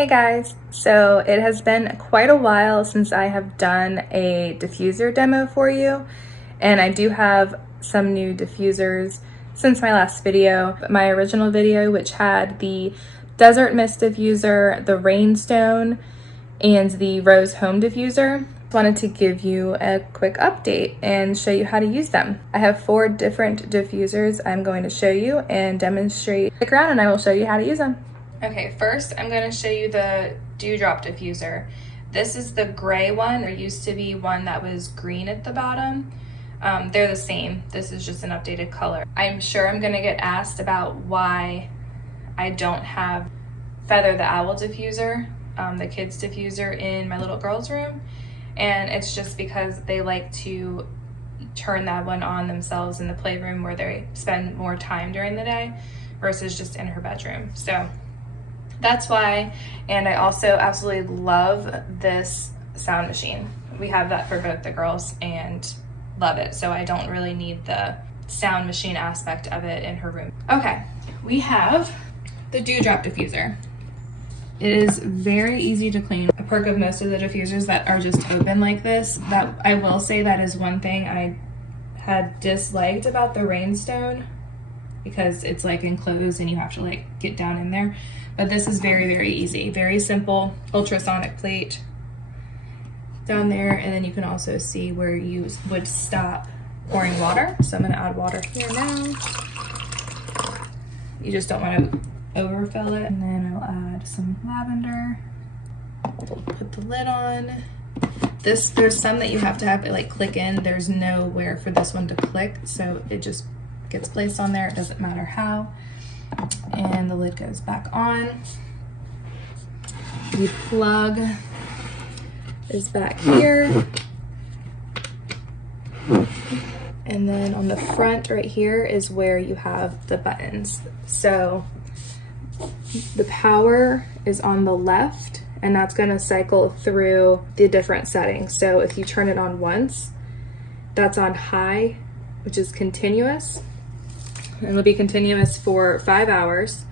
Hey guys, so it has been quite a while since I have done a diffuser demo for you, and I do have some new diffusers since my last video. My original video, which had the Desert Mist diffuser, the Rainstone, and the Rose Home diffuser, wanted to give you a quick update and show you how to use them. I have 4 different diffusers I'm going to show you and demonstrate. Stick around and I will show you how to use them. Okay, first I'm going to show you the Dewdrop diffuser. This is the gray one. There used to be one that was green at the bottom. They're the same. This is just an updated color. I'm sure I'm going to get asked about why I don't have Feather the Owl diffuser, the kids diffuser, in my little girl's room. And it's just because they like to turn that one on themselves in the playroom where they spend more time during the day versus just in her bedroom. So that's why. And I also absolutely love this sound machine. We have that for both the girls and love it. So I don't really need the sound machine aspect of it in her room. Okay, we have the Dewdrop diffuser. It is very easy to clean. A perk of most of the diffusers that are just open like this, that I will say that is one thing I had disliked about the Rainstone, because it's like enclosed and you have to like get down in there. But this is very, very easy. Very simple ultrasonic plate down there, and then you can also see where you would stop pouring water. So I'm gonna add water here now. You just don't want to overfill it. And then I'll add some lavender. Put the lid on. There's some that you have to have it like click in. There's nowhere for this one to click, so it just gets placed on there. It doesn't matter how. And the lid goes back on. The plug is back here. And then on the front right here is where you have the buttons. So the power is on the left, and that's going to cycle through the different settings. So if you turn it on once, that's on high, which is continuous. And it'll be continuous for 5 hours.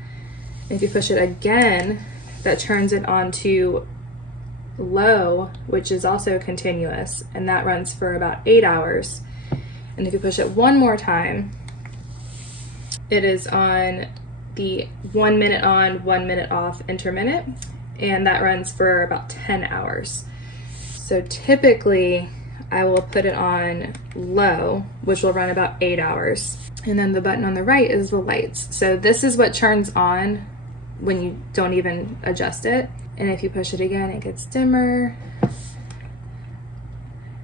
If you push it again, that turns it on to low, which is also continuous, and that runs for about 8 hours. And if you push it one more time, it is on the 1 minute on, 1 minute off intermittent, and that runs for about 10 hours. So typically I will put it on low, which will run about 8 hours. And then the button on the right is the lights. So this is what turns on when you don't even adjust it. And if you push it again, it gets dimmer.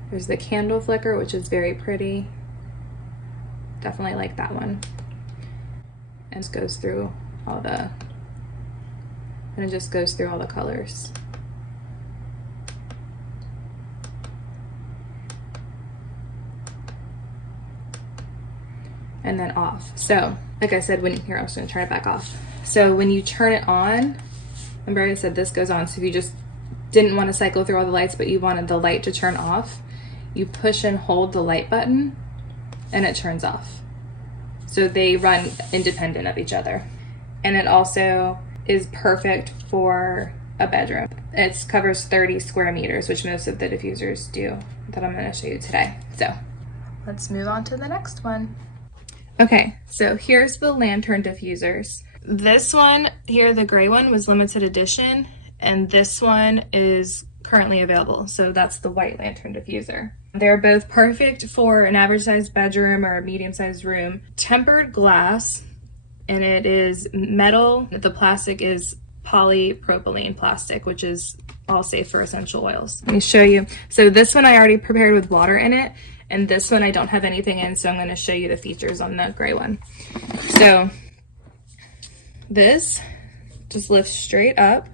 There's the candle flicker, which is very pretty. Definitely like that one. And it goes through all the, and it just goes through all the colors. And then off. So like I said, here, I was going to turn it back off. So when you turn it on, remember I said this goes on, so if you just didn't want to cycle through all the lights but you wanted the light to turn off, you push and hold the light button and it turns off. So they run independent of each other. And it also is perfect for a bedroom. It covers 30 square meters, which most of the diffusers do that I'm going to show you today. So let's move on to the next one. Okay, so here's the lantern diffusers. This one here, the gray one, was limited edition, and this one is currently available. So that's the white lantern diffuser. They're both perfect for an average sized bedroom or a medium sized room. Tempered glass, and it is metal. The plastic is polypropylene plastic, which is all safe for essential oils. Let me show you. So this one I already prepared with water in it, and this one I don't have anything in, so I'm going to show you the features on the gray one. So this just lifts straight up.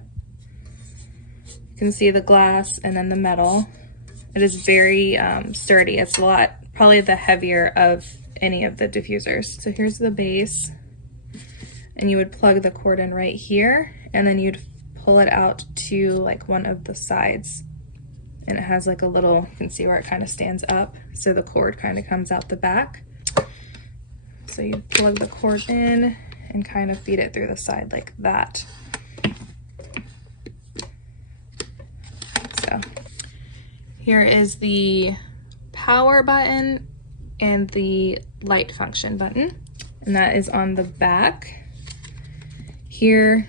You can see the glass and then the metal. It is very sturdy. It's a lot, probably the heavier of any of the diffusers. So here's the base, and you would plug the cord in right here, and then you'd pull it out to like one of the sides. And it has like a little, you can see where it kind of stands up. So the cord kind of comes out the back. So you plug the cord in and kind of feed it through the side like that. Here is the power button and the light function button, and that is on the back. Here,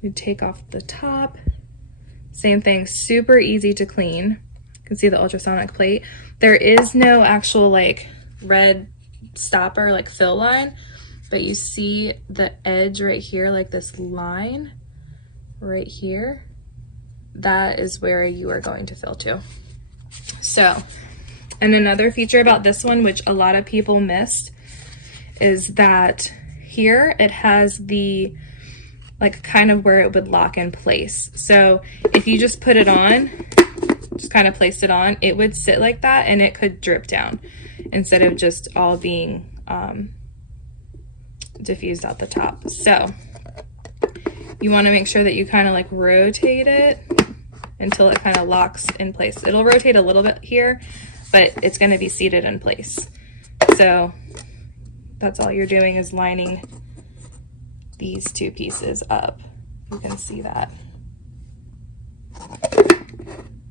you take off the top. Same thing, super easy to clean. You can see the ultrasonic plate. There is no actual like red stopper, like fill line, but you see the edge right here, like this line right here. That is where you are going to fill to. So, and another feature about this one, which a lot of people missed, is that here it has the like kind of where it would lock in place. So if you just put it on, just kind of placed it on, it would sit like that and it could drip down instead of just all being diffused out the top. So you want to make sure that you kind of like rotate it until it kind of locks in place. It'll rotate a little bit here, but it's going to be seated in place. So that's all you're doing is lining these two pieces up. You can see that.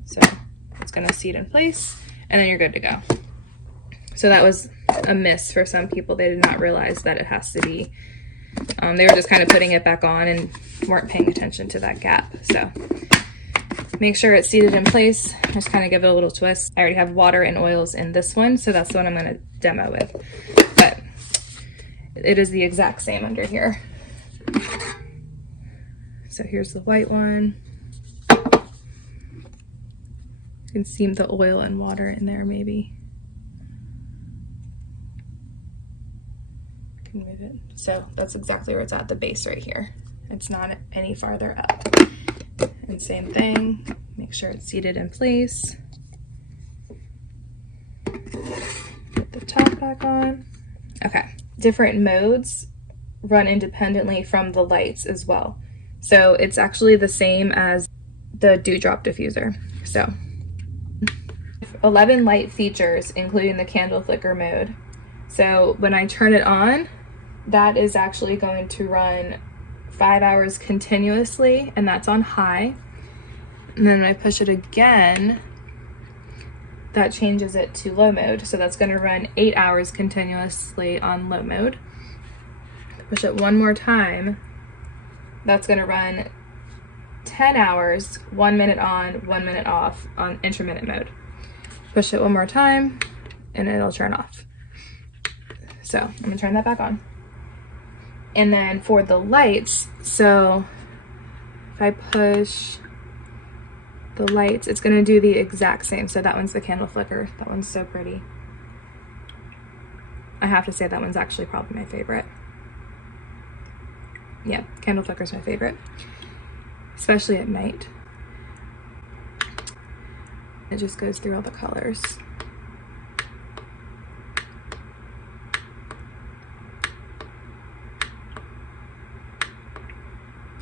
So it's going to seat in place and then you're good to go. So that was a miss for some people. They did not realize that it has to be, they were just kind of putting it back on and weren't paying attention to that gap. So make sure it's seated in place. Just kind of give it a little twist. I already have water and oils in this one, so that's the one I'm going to demo with. But it is the exact same under here. So here's the white one. You can see the oil and water in there maybe. I can move it. So that's exactly where it's at, the base right here. It's not any farther up. And same thing, make sure it's seated in place. Put the top back on. Okay, different modes run independently from the lights as well. So it's actually the same as the Dewdrop diffuser. So 11 light features, including the candle flicker mode. So when I turn it on, that is actually going to run 5 hours continuously, and that's on high. And then when I push it again, that changes it to low mode. So that's going to run 8 hours continuously on low mode. Push it one more time, that's going to run 10 hours, 1 minute on, 1 minute off on intermittent mode. Push it one more time and it'll turn off. So I'm going to turn that back on. And then for the lights, so if I push the lights, it's going to do the exact same. So that one's the candle flicker. That one's so pretty. I have to say that one's actually probably my favorite. Yeah, candle flicker's my favorite, especially at night. It just goes through all the colors.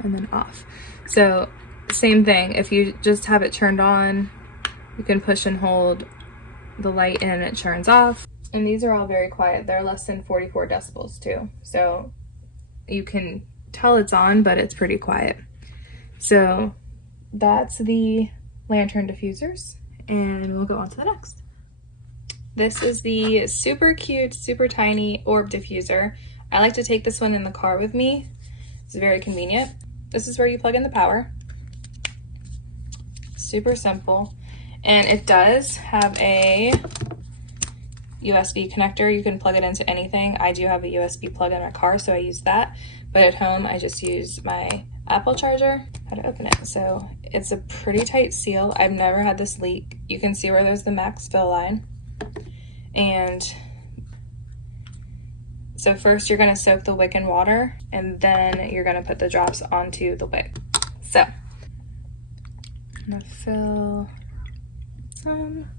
And then off. So same thing, if you just have it turned on, you can push and hold the light and it turns off. And these are all very quiet. They're less than 44 decibels too. So you can tell it's on, but it's pretty quiet. So that's the lantern diffusers, and we'll go on to the next. This is the super cute, super tiny orb diffuser. I like to take this one in the car with me. It's very convenient. This is where you plug in the power. Super simple. And it does have a USB connector. You can plug it into anything. I do have a USB plug in my car, so I use that. But at home, I just use my Apple charger. How to open it. So it's a pretty tight seal. I've never had this leak. You can see where there's the max fill line. And so first you're going to soak the wick in water, and then you're going to put the drops onto the wick. So I'm going to fill some.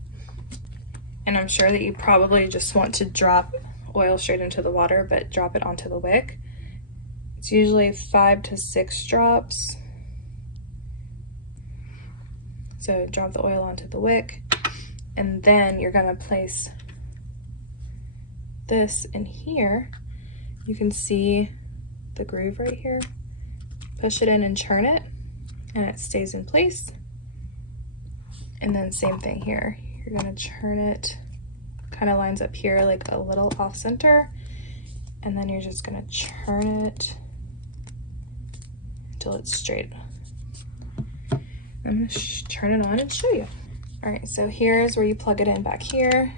And I'm sure that you probably just want to drop oil straight into the water, but drop it onto the wick. It's usually 5 to 6 drops. So drop the oil onto the wick, and then you're gonna place this in here. You can see the groove right here. Push it in and churn it, and it stays in place. And then same thing here. You're gonna churn it, kind of lines up here like a little off center. And then you're just gonna churn it until it's straight. I'm gonna turn it on and show you. All right, so here's where you plug it in back here.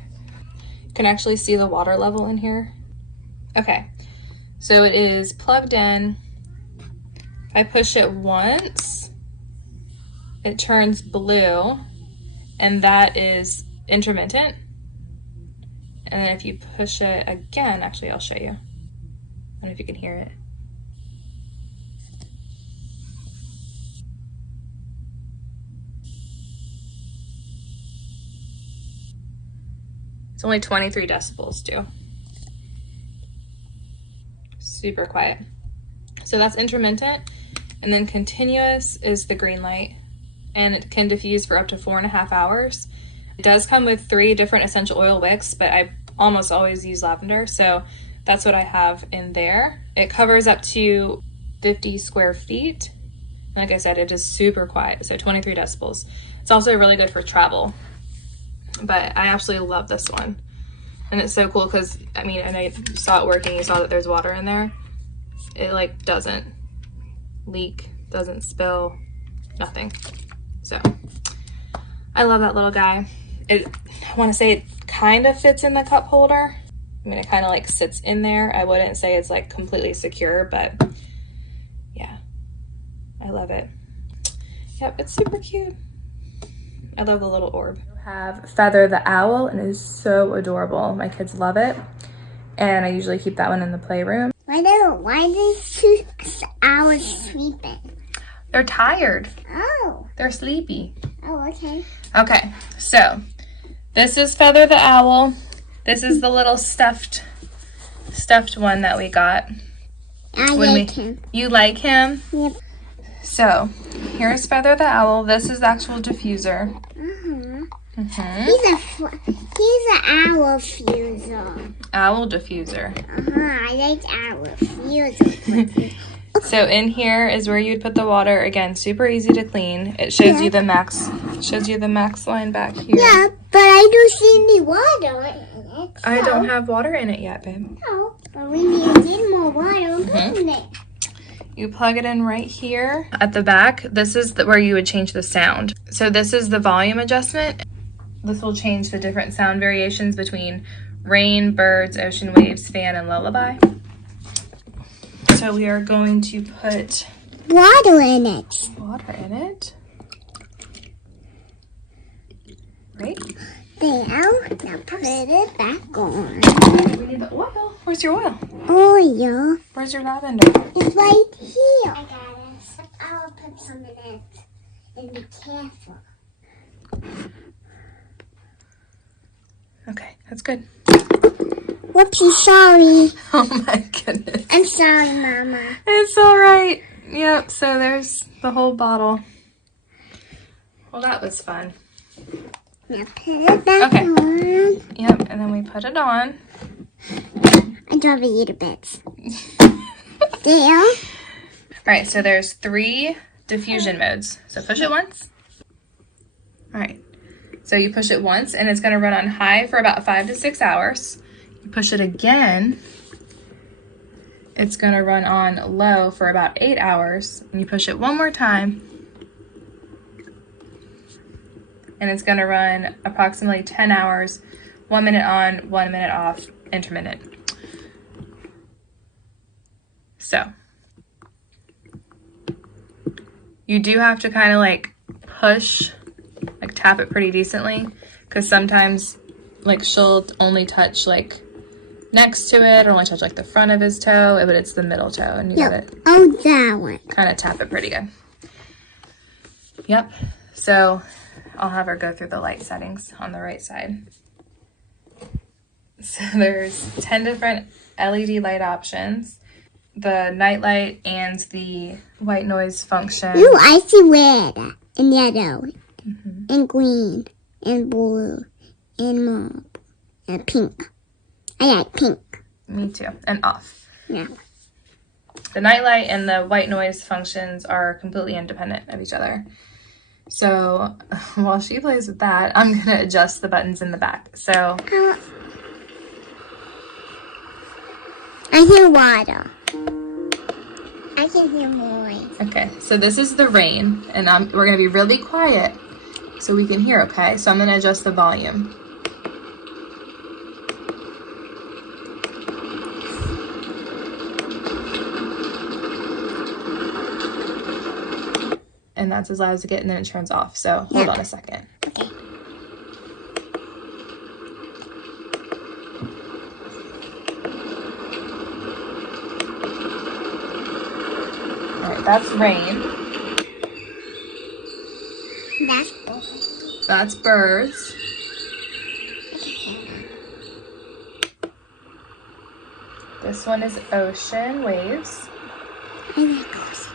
You can actually see the water level in here. Okay, so it is plugged in. I push it once, it turns blue, and that is intermittent. And then if you push it again, actually I'll show you. I don't know if you can hear it. It's only 23 decibels too. Super quiet. So that's intermittent, and then continuous is the green light, and it can diffuse for up to 4.5 hours. It does come with 3 different essential oil wicks, but I almost always use lavender, so that's what I have in there. It covers up to 50 square feet. Like I said, it is super quiet, so 23 decibels. It's also really good for travel, but I absolutely love this one. And it's so cool because, I mean, and I saw it working, you saw that there's water in there. It like doesn't leak, doesn't spill, nothing. So I love that little guy. I want to say it kind of fits in the cup holder. I mean, it kind of like sits in there. I wouldn't say it's like completely secure, but yeah, I love it. Yep, it's super cute. I love the little orb. I have Feather the Owl, and it is so adorable. My kids love it, and I usually keep that one in the playroom. Why do 2 owls sleeping? They're tired. Oh. They're sleepy. Oh, okay. Okay, so this is Feather the Owl. This is the little stuffed one that we got. I like him. You like him? Yep. So here's Feather the Owl. This is the actual diffuser. He's an owl diffuser. Owl diffuser. I like owl diffuser. So in here is where you'd put the water. Again, super easy to clean. It shows you the max. Shows you the max line back here. Yeah, but I don't see any water in it. So. I don't have water in it yet, babe. No, but we need more water in it. You plug it in right here at the back. This is where you would change the sound. So this is the volume adjustment. This will change the different sound variations between rain, birds, ocean waves, fan, and lullaby. So we are going to put water in it. Water in it. Right? There. Now put it back on. We need the oil. Where's your oil? Oil. Where's your lavender? It's right here. I got it. I'll put some in it. And be careful. Okay, that's good. Whoopsie, sorry. Oh my goodness. I'm sorry, Mama. It's all right. Yep, so there's the whole bottle. Well, that was fun. Now put it back on. Yep, and then we put it on. I don't eat a bit. There. All right, so there's 3 diffusion modes. So push it once. All right. So you push it once, and it's going to run on high for about 5 to 6 hours. You push it again, it's going to run on low for about 8 hours. And you push it one more time, and it's going to run approximately 10 hours, 1 minute on, 1 minute off, intermittent. So you do have to kind of like push, like tap it pretty decently, because sometimes like she'll only touch like next to it, or only touch like the front of his toe, but it's the middle toe, and you gotta that one. Kind of tap it pretty good. Yep. So I'll have her go through the light settings on the right side. So there's 10 different LED light options. The night light and the white noise function. Ooh, I see red and yellow and green and blue and mauve and pink. I like pink. Me too. And off. Yeah. The night light and the white noise functions are completely independent of each other. So while she plays with that, I'm gonna adjust the buttons in the back. So I hear water. I can hear noise. okay, so this is the rain, and we're gonna be really quiet so we can hear, okay? So I'm gonna adjust the volume. And that's as loud as it gets, and then it turns off. So hold on a second. Okay. All right, that's rain. That's cool. That's birds. This one is ocean waves. I like ocean.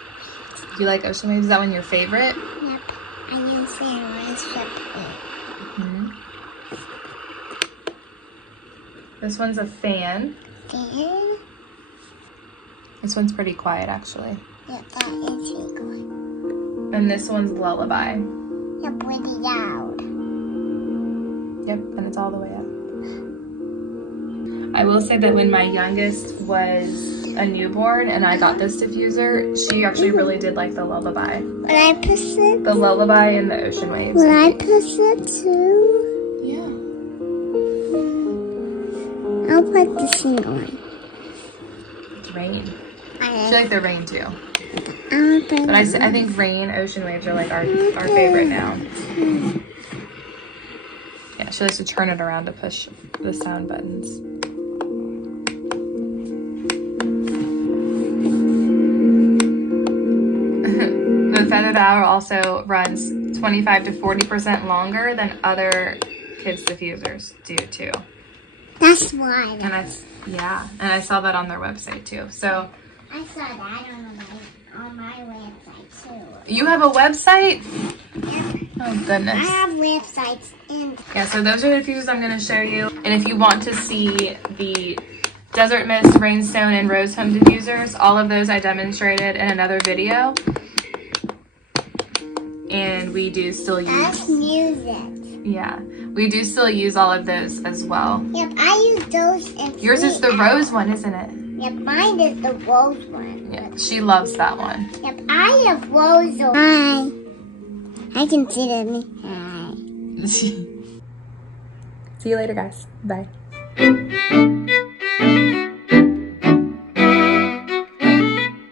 Do you like ocean waves? Is that one your favorite? Yep. I use fan separately. Mm-hmm. This one's a fan. Fan? This one's pretty quiet, actually. Yep, that is really good. And this one's lullaby. Yep, pretty loud. Yep, and it's all the way up. I will say that when my youngest was a newborn and I got this diffuser, she actually really did like the lullaby. Would I push it? The lullaby and the ocean waves. Would I push it too? Yeah. I'll put the thing on. It's rain. She liked the rain too. But But I think rain, ocean waves are like our favorite now. Yeah, she likes to turn it around to push the sound buttons. The feathered owl also runs 25 to 40% longer than other kids' diffusers do too. That's why. And I saw that on their website too. So I saw that on my website too. you have a website? Oh goodness. I have websites and Yeah, so those are the diffusers I'm going to show you. And if you want to see the Desert Mist, Rainstone, and Rose Home diffusers, all of those I demonstrated in another video. And we do still use... that's music. Yeah, we do still use all of those as well. Yep, I use those in Yours is the rose one, isn't it? Yep, mine is the rose one. Yeah, she loves that one. Yep, I have rose. Hi. I can see them. Hi. See you later, guys. Bye.